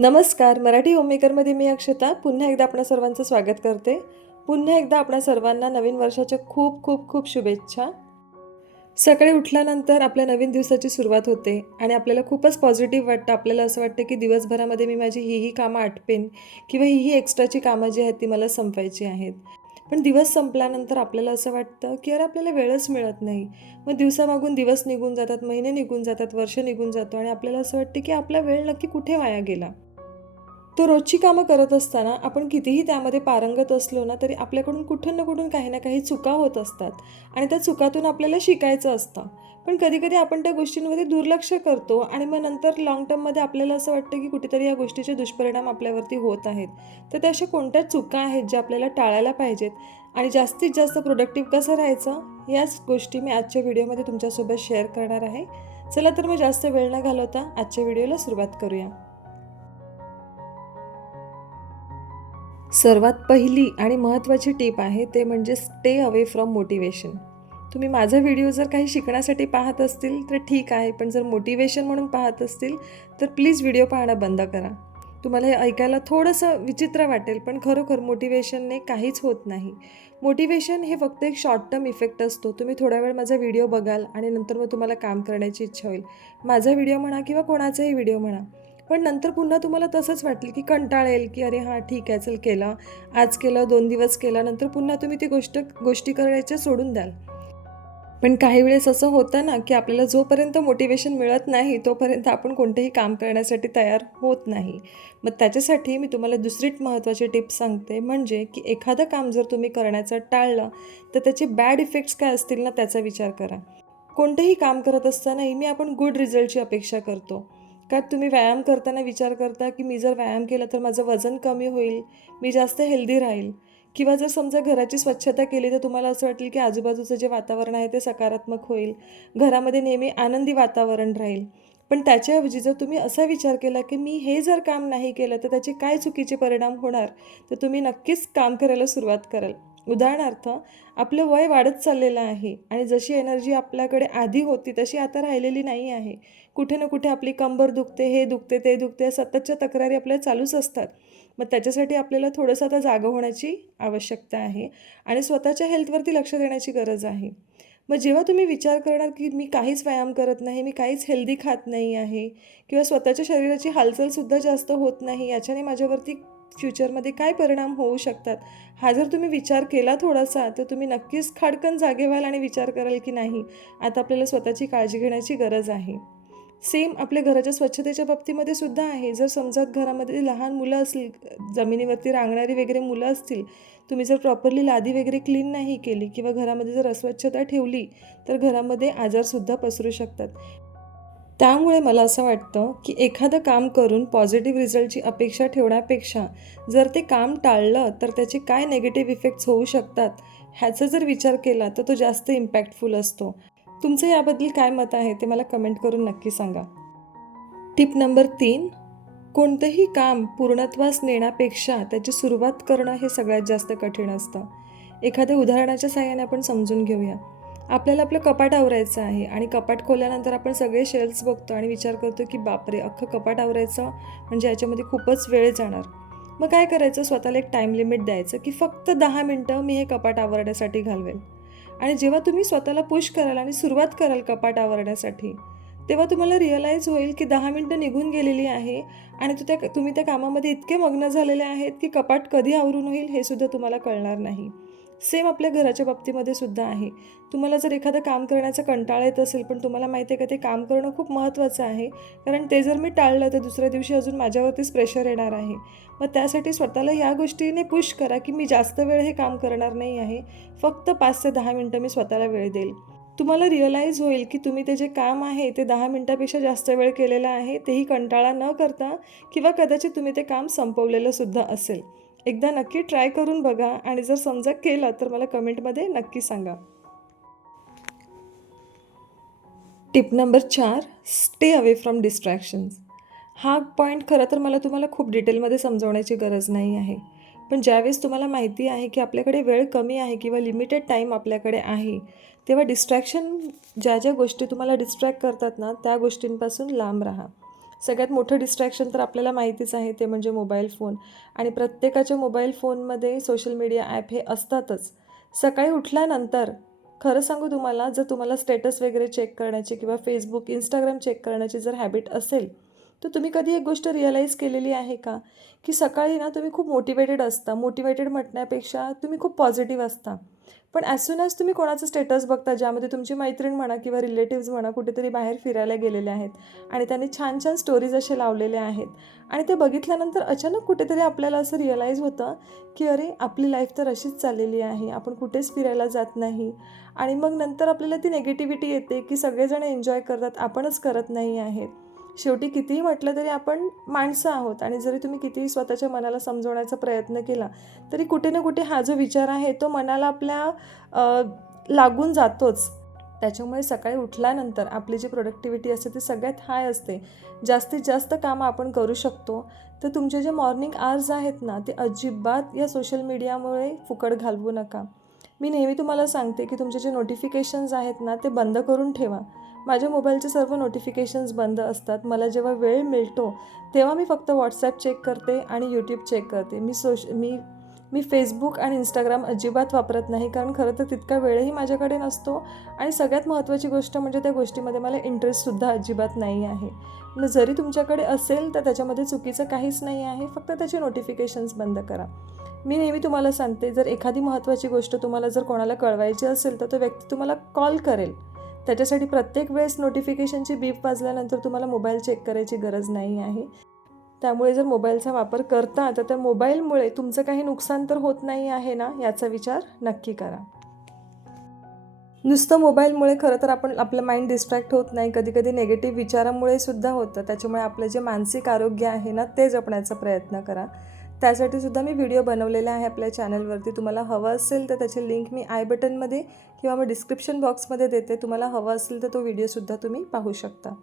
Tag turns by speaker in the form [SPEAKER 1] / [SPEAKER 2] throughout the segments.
[SPEAKER 1] नमस्कार मराठी होममेकरमध्ये मी अक्षता. पुन्हा एकदा आपणा सर्वांचं स्वागत करते. पुन्हा एकदा आपणा सर्वांना नवीन वर्षाच्या खूप खूप खूप शुभेच्छा. सकाळी उठल्यानंतर आपल्या नवीन दिवसाची सुरुवात होते आणि आपल्याला खूपच पॉझिटिव्ह वाटतं. आपल्याला असं वाटतं की दिवसभरामध्ये मी माझी ही ही कामं आटपेन किंवा ही ही एक्स्ट्राची कामं जी आहेत ती मला संपायची आहेत. पण दिवस संपल्यानंतर आपल्याला असं वाटतं की अरे आपल्याला वेळच मिळत नाही. मग दिवसामागून दिवस निघून जातात महिने निघून जातात वर्ष निघून जातो आणि आपल्याला असं वाटतं की आपला वेळ नक्की कुठे वाया गेला? तो रोजची कामं करत असताना आपण कितीही त्यामध्ये पारंगत असलो ना तरी आपल्याकडून कुठून ना कुठून काही ना काही चुका होत असतात. आणि त्या चुकातून आपल्याला शिकायचं असतं. पण कधीकधी आपण त्या गोष्टींमध्ये दुर्लक्ष करतो आणि मग नंतर लाँग टर्ममध्ये आपल्याला असं वाटतं की कुठेतरी या गोष्टीचे दुष्परिणाम आपल्यावरती होत आहेत. तर त्या अशा कोणत्या चुका आहेत ज्या आपल्याला टाळायला पाहिजेत? आणि जास्तीत जास्त प्रोडक्टिव्ह कसं राहायचं? याच गोष्टी मी आजच्या व्हिडिओमध्ये तुमच्यासोबत शेअर करणार आहे. चला तर मग जास्त वेळ न घालवता आजच्या व्हिडिओला सुरुवात करूया. सर्वात पहिली आणि महत्त्वाची टीप आहे ते म्हणजे स्टे अवे फ्रॉम मोटिवेशन तुम्ही माझा व्हिडिओ जर काही शिकण्यासाठी पाहत असतील तर ठीक आहे. पण जर मोटिवेशन म्हणून पाहत असतील तर प्लीज व्हिडिओ पाहणं बंद करा. तुम्हाला हे ऐकायला थोडंसं विचित्र वाटेल पण खरोखर मोटिवेशनने काहीच होत नाही. मोटिवेशन हे फक्त एक शॉर्ट टर्म इफेक्ट असतो. तुम्ही थोडा वेळ माझा व्हिडिओ बघाल आणि नंतर मग तुम्हाला काम करण्याची इच्छा होईल. माझा व्हिडिओ म्हणा किंवा कोणाचाही व्हिडिओ म्हणा पण नंतर पुन्हा तुम्हाला तसंच वाटेल की कंटाळेल येईल की अरे हां ठीक आहे चल केलं. आज केलं दोन दिवस केला नंतर पुन्हा तुम्ही ती गोष्ट गोष्टी करायच्या सोडून द्याल. पण काही वेळेस असं होतं ना की आपल्याला जोपर्यंत मोटिवेशन मिळत नाही तोपर्यंत आपण कोणतेही काम करण्यासाठी तयार होत नाही. मग त्याच्यासाठी मी तुम्हाला दुसरी महत्त्वाची टिप सांगते. म्हणजे की एखादं काम जर तुम्ही करण्याचं टाळलं तर त्याचे बॅड इफेक्ट्स काय असतील ना त्याचा विचार करा. कोणतेही काम करत असताना नेहमी आपण गुड रिझल्टची अपेक्षा करतो. का तुम्ही व्यायाम करताना विचार करता की मी जर व्यायाम केला तर माझं वजन कमी होईल मी जास्त हेल्दी राहील? किंवा जर समजा घराची स्वच्छता केली तर तुम्हाला असं वाटेल की आजूबाजूचं जे वातावरण आहे ते सकारात्मक होईल घरामध्ये नेहमी आनंदी वातावरण राहील. पण त्याच्याऐवजी जर तुम्ही असा विचार केला की मी हे जर काम नाही केलं तर त्याचे काय चुकीचे परिणाम होणार? तर तुम्ही नक्कीच काम करायला सुरुवात कराल. उदाहरणार्थ आपलं वय वाढत चाललेलं आहे आणि जशी एनर्जी आपल्याकडे आधी होती तशी आता राहिलेली नाही आहे. कुठे ना कुठे आपली कंबर दुखते हे दुखते ते दुखते सततच्या तक्रारी आपल्या चालूच असतात. मग त्याच्यासाठी आपल्याला थोडंसं आता जागं होण्याची आवश्यकता आहे आणि स्वतःच्या हेल्थवरती लक्ष देण्याची गरज आहे. मग जेव्हा तुम्ही विचार करणार की मी काहीच व्यायाम करत नाही मी काहीच हेल्दी खात नाही आहे किंवा स्वतःच्या शरीराची हालचालसुद्धा जास्त होत नाही याच्याने माझ्यावरती फ्युचरमध्ये काय परिणाम होऊ शकतात? हा जर तुम्ही विचार केला थोडासा तर तुम्ही नक्कीच खाडकन जागे व्हाल आणि विचार कराल की नाही आता आपल्याला स्वतःची काळजी घेण्याची गरज आहे. सेम आपल्या घराच्या स्वच्छतेच्या बाबतीमध्ये सुद्धा आहे. जर समजा घरामध्ये लहान मुलं असतील जमिनीवरती रांगणारी वगैरे मुलं असतील तुम्ही जर प्रॉपरली लादी वगैरे क्लीन नाही केली किंवा घरामध्ये जर अस्वच्छता ठेवली तर घरामध्ये आजारसुद्धा पसरू शकतात. त्यामुळे मला असं वाटतं की एखादं काम करून पॉझिटिव्ह रिझल्टची अपेक्षा ठेवण्यापेक्षा जर ते काम टाळलं तर त्याचे काय नेगेटिव्ह इफेक्ट्स होऊ शकतात? ह्याचा जर विचार केला तर तो जास्त इम्पॅक्टफुल असतो. तुमचं याबद्दल काय मत आहे ते मला कमेंट करून नक्की सांगा. टिप नंबर तीन कोणतंही काम पूर्णत्वास नेण्यापेक्षा त्याची सुरुवात करणं हे सगळ्यात जास्त कठीण असतं. एखाद्या उदाहरणाच्या साह्याने आपण समजून घेऊया. आपल्याला आपलं कपाट आवरायचं आहे आणि कपाट खोल्यानंतर आपण सगळे शेल्स बघतो आणि विचार करतो की बापरे अख्खं कपाट आवरायचं म्हणजे याच्यामध्ये खूपच वेळ जाणार. मग काय करायचं? स्वतःला एक टाईम लिमिट द्यायचं की फक्त दहा मिनटं मी हे कपाट आवरण्यासाठी घालवेल आणि जेव्हा तुम्ही स्वतःला पुश कराल आणि सुरुवात कराल कपाट आवरण्यासाठी तेव्हा तुम्हाला रिअलाईज होईल की दहा मिनटं निघून गेलेली आहे आणि तू त्या तुम्ही त्या कामामध्ये इतके मग्न झालेले आहेत की कपाट कधी आवरून होईल हे सुद्धा तुम्हाला कळणार नाही. सेम आपल्या घराच्या बाबतीमध्ये सुद्धा आहे. तुम्हाला जर एखादं काम करण्याचा कंटाळा येत असेल पण तुम्हाला माहिती आहे का ते काम करणं खूप महत्त्वाचं आहे. कारण ते जर मी टाळलं तर दुसऱ्या दिवशी अजून माझ्यावरतीच प्रेशर येणार आहे. मग त्यासाठी स्वतःला या गोष्टीने पुश करा की मी जास्त वेळ हे काम करणार नाही आहे. फक्त पाच ते दहा मिनटं मी स्वतःला वेळ देईल. तुम्हाला रिअलाईज होईल की तुम्ही ते जे काम आहे ते दहा मिनटापेक्षा जास्त वेळ केलेलं आहे तेही कंटाळा न करता किंवा कदाचित तुम्ही ते काम संपवलेलं सुद्धा असेल. एकदा नक्की ट्राय करून बघा आणि जर समजा केला तर मला कमेंटमध्ये नक्की सांगा. टिप नंबर चार स्टे अवे फ्रॉम डिस्ट्रॅक्शन्स हा पॉईंट खरं तर मला तुम्हाला खूप डिटेलमध्ये समजवण्याची गरज नाही आहे. पण ज्यावेळेस तुम्हाला माहिती आहे की आपल्याकडे वेळ कमी आहे किंवा लिमिटेड टाईम आपल्याकडे आहे तेव्हा डिस्ट्रॅक्शन ज्या ज्या गोष्टी तुम्हाला डिस्ट्रॅक्ट करतात ना त्या गोष्टींपासून लांब राहा. सगळ्यात मोठं डिस्ट्रॅक्शन तर आपल्याला माहितीच आहे ते म्हणजे मोबाईल फोन आणि प्रत्येकाच्या मोबाईल फोनमध्ये सोशल मीडिया ॲप हे असतातच. सकाळी उठल्यानंतर खरं सांगू तुम्हाला जर तुम्हाला स्टेटस वगैरे चेक करण्याची किंवा फेसबुक इंस्टाग्राम चेक करण्याची जर हॅबिट असेल तर तुम्ही कधी एक गोष्ट रिअलाईज केलेली आहे का? की सकाळी ना तुम्ही खूप मोटिवेटेड असता. मोटिवेटेड म्हटण्यापेक्षा तुम्ही खूप पॉझिटिव्ह असता. पण ॲज सून ॲज तुम्ही कोणाचं स्टेटस बघता ज्यामध्ये तुमची मैत्रीण म्हणा किंवा रिलेटिव्ज म्हणा कुठेतरी बाहेर फिरायला गेलेले आहेत आणि त्यांनी छान छान स्टोरीज असे लावलेले आहेत आणि ते बघितल्यानंतर अचानक कुठेतरी आपल्याला असं रिअलाईज होतं की अरे आपली लाईफ तर अशीच चाललेली आहे आपण कुठेच फिरायला जात नाही आणि मग नंतर आपल्याला ती नेगेटिव्हिटी येते की सगळेजण एन्जॉय करतात आपणच करत नाही आहेत. शेवटी कितीही म्हटलं तरी आपण माणसं आहोत. आणि जरी तुम्ही कितीही स्वतःच्या मनाला समजवण्याचा प्रयत्न केला तरी कुठे ना कुठे हा जो विचार आहे तो मनाला आपल्या लागून जातोच. त्याच्यामुळे सकाळी उठल्यानंतर आपली जी प्रोडक्टिव्हिटी असते ती सगळ्यात हाय असते. जास्तीत जास्त कामं आपण करू शकतो. तर तुमचे जे मॉर्निंग आवर्स आहेत ना ते अजिबात या सोशल मीडियामुळे फुकट घालवू नका. मी नेहमी तुम्हाला सांगते की तुमचे जे नोटिफिकेशन्स आहेत ना ते बंद करून ठेवा. माझ्या मोबाईलचे सर्व नोटिफिकेशन्स बंद असतात. मला जेव्हा वेळ मिळतो तेव्हा मी फक्त व्हॉट्सॲप चेक करते आणि यूट्यूब चेक करते. मी सोश मी मी फेसबुक आणि इंस्टाग्राम अजिबात वापरत नाही कारण खरं तर तितका वेळही माझ्याकडे नसतो. आणि सगळ्यात महत्त्वाची गोष्ट म्हणजे त्या गोष्टीमध्ये मला इंटरेस्टसुद्धा अजिबात नाही आहे. मग जरी तुमच्याकडे असेल तर त्याच्यामध्ये चुकीचं काहीच नाही आहे. फक्त त्याचे नोटिफिकेशन्स बंद करा. मी नेहमी तुम्हाला सांगते जर एखादी महत्त्वाची गोष्ट तुम्हाला जर कोणाला कळवायची असेल तर तो व्यक्ती तुम्हाला कॉल करेल. त्याच्यासाठी प्रत्येक वेळेस नोटिफिकेशनची बीप वाजल्यानंतर तुम्हाला मोबाईल चेक करायची गरज नाही आहे. त्यामुळे जर मोबाईलचा वापर करता तर त्या मोबाईलमुळे तुमचं काही नुकसान तर होत नाही आहे ना? याचा विचार नक्की करा. नुसतं मोबाईलमुळे खरं तर आपण आपलं माइंड डिस्ट्रॅक्ट होत नाही. कधी कधी नेगेटिव्ह विचारामुळे सुद्धा होतं. त्याच्यामुळे आपलं जे मानसिक आरोग्य आहे ना ते जपण्याचा प्रयत्न करा. त्यासाठी सुद्धा मी व्हिडिओ बनवलेला आहे आपल्या चॅनलवरती तुम्हाला हवं असेल तर त्याची लिंक मी आय बटनमध्ये किंवा मग डिस्क्रिप्शन बॉक्समध्ये देते. तुम्हाला हवं असेल तर तो व्हिडिओसुद्धा तुम्ही पाहू शकता.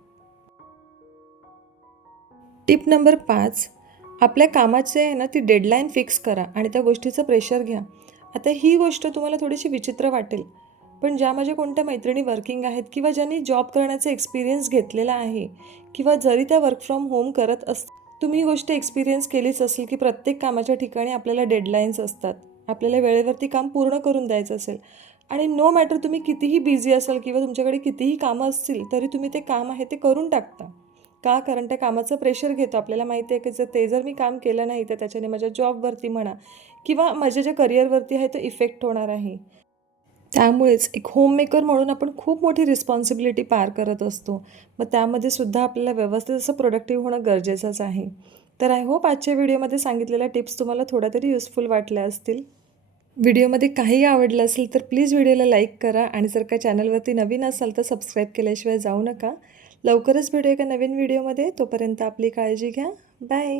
[SPEAKER 1] टिप नंबर पाच आपल्या कामाचे आहे ना ती डेडलाईन फिक्स करा आणि त्या गोष्टीचं प्रेशर घ्या. आता ही गोष्ट तुम्हाला थोडीशी विचित्र वाटेल पण ज्या माझ्या कोणत्या मैत्रिणी वर्किंग आहेत किंवा ज्यांनी जॉब करण्याचा एक्सपिरियन्स घेतलेला आहे किंवा जरी त्या वर्क फ्रॉम होम करत अस तुम्ही ही गोष्ट एक्सपिरियन्स केलीच असेल की प्रत्येक कामाच्या ठिकाणी आपल्याला डेडलाईन्स असतात. आपल्याला वेळेवरती काम पूर्ण करून द्यायचं असेल. आणि नो मॅटर तुम्ही कितीही बिझी असाल किंवा तुमच्याकडे कितीही कामं असतील तरी तुम्ही ते काम आहे ते करून टाकता. का? कारण त्या कामाचं प्रेशर घेतो. आपल्याला माहिती आहे की जर ते जर मी काम केलं नाही तर त्याच्याने माझ्या जॉबवरती म्हणा किंवा माझ्या ज्या करिअरवरती आहे तो इफेक्ट होणार आहे. त्यामुळेच एक होममेकर म्हणून आपण खूप मोठी रिस्पॉन्सिबिलिटी पार करत असतो. मग त्यामध्ये सुद्धा आपल्याला व्यवस्थित असं प्रोडक्टिव्ह होणं गरजेचंच आहे. तर आय होप आजच्या व्हिडिओमध्ये सांगितलेल्या टिप्स तुम्हाला थोड्या तरी युजफुल वाटल्या असतील. व्हिडिओमध्ये काही आवडलं असेल तर प्लीज व्हिडिओला लाईक करा आणि जर का चॅनलवरती नवीन असाल तर सबस्क्राईब केल्याशिवाय जाऊ नका. लवकरच व्हिडिओ एका नवीन व्हिडिओमध्ये तोपर्यंत आपली काळजी घ्या. बाय